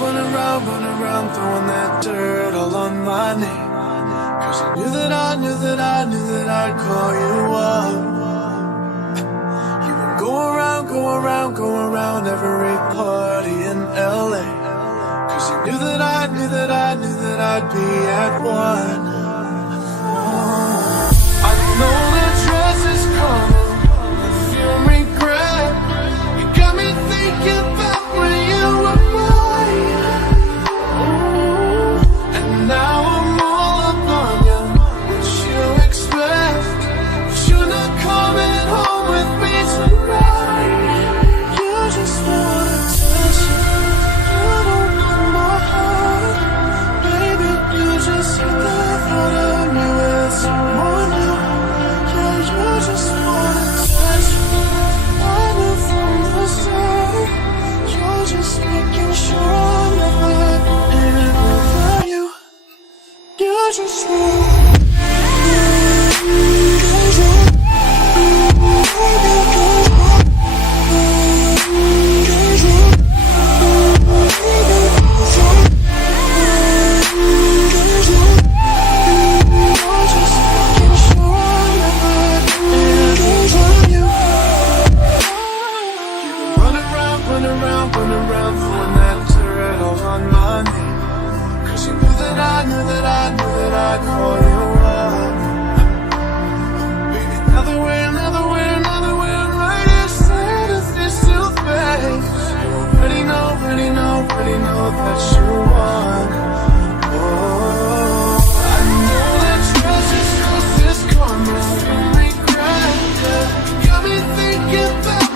run around, throwing that dirt all on my name. Cause I knew that I'd call you up. You would go around every party in LA. Cause you knew that I'd be at one. I know the dress is coming, I feel regret. You got me thinking back when you were mine. And now I'm all up on you. What you expect? You're not coming home with me tonight. You just wanna touch me. You don't know my heart. Baby, you just hit the thought of me with someone new. Yeah, you just wanna touch me. I knew from the start. You're just making sure I'm never in without you. You just want. Run around, throwing that dirt all on my name. Cause you knew that I'd call you up. Baby, another way, right inside of this still face. You already know that you want. Oh, I know that treasure's close is coming. Regret, yeah. Got me thinking back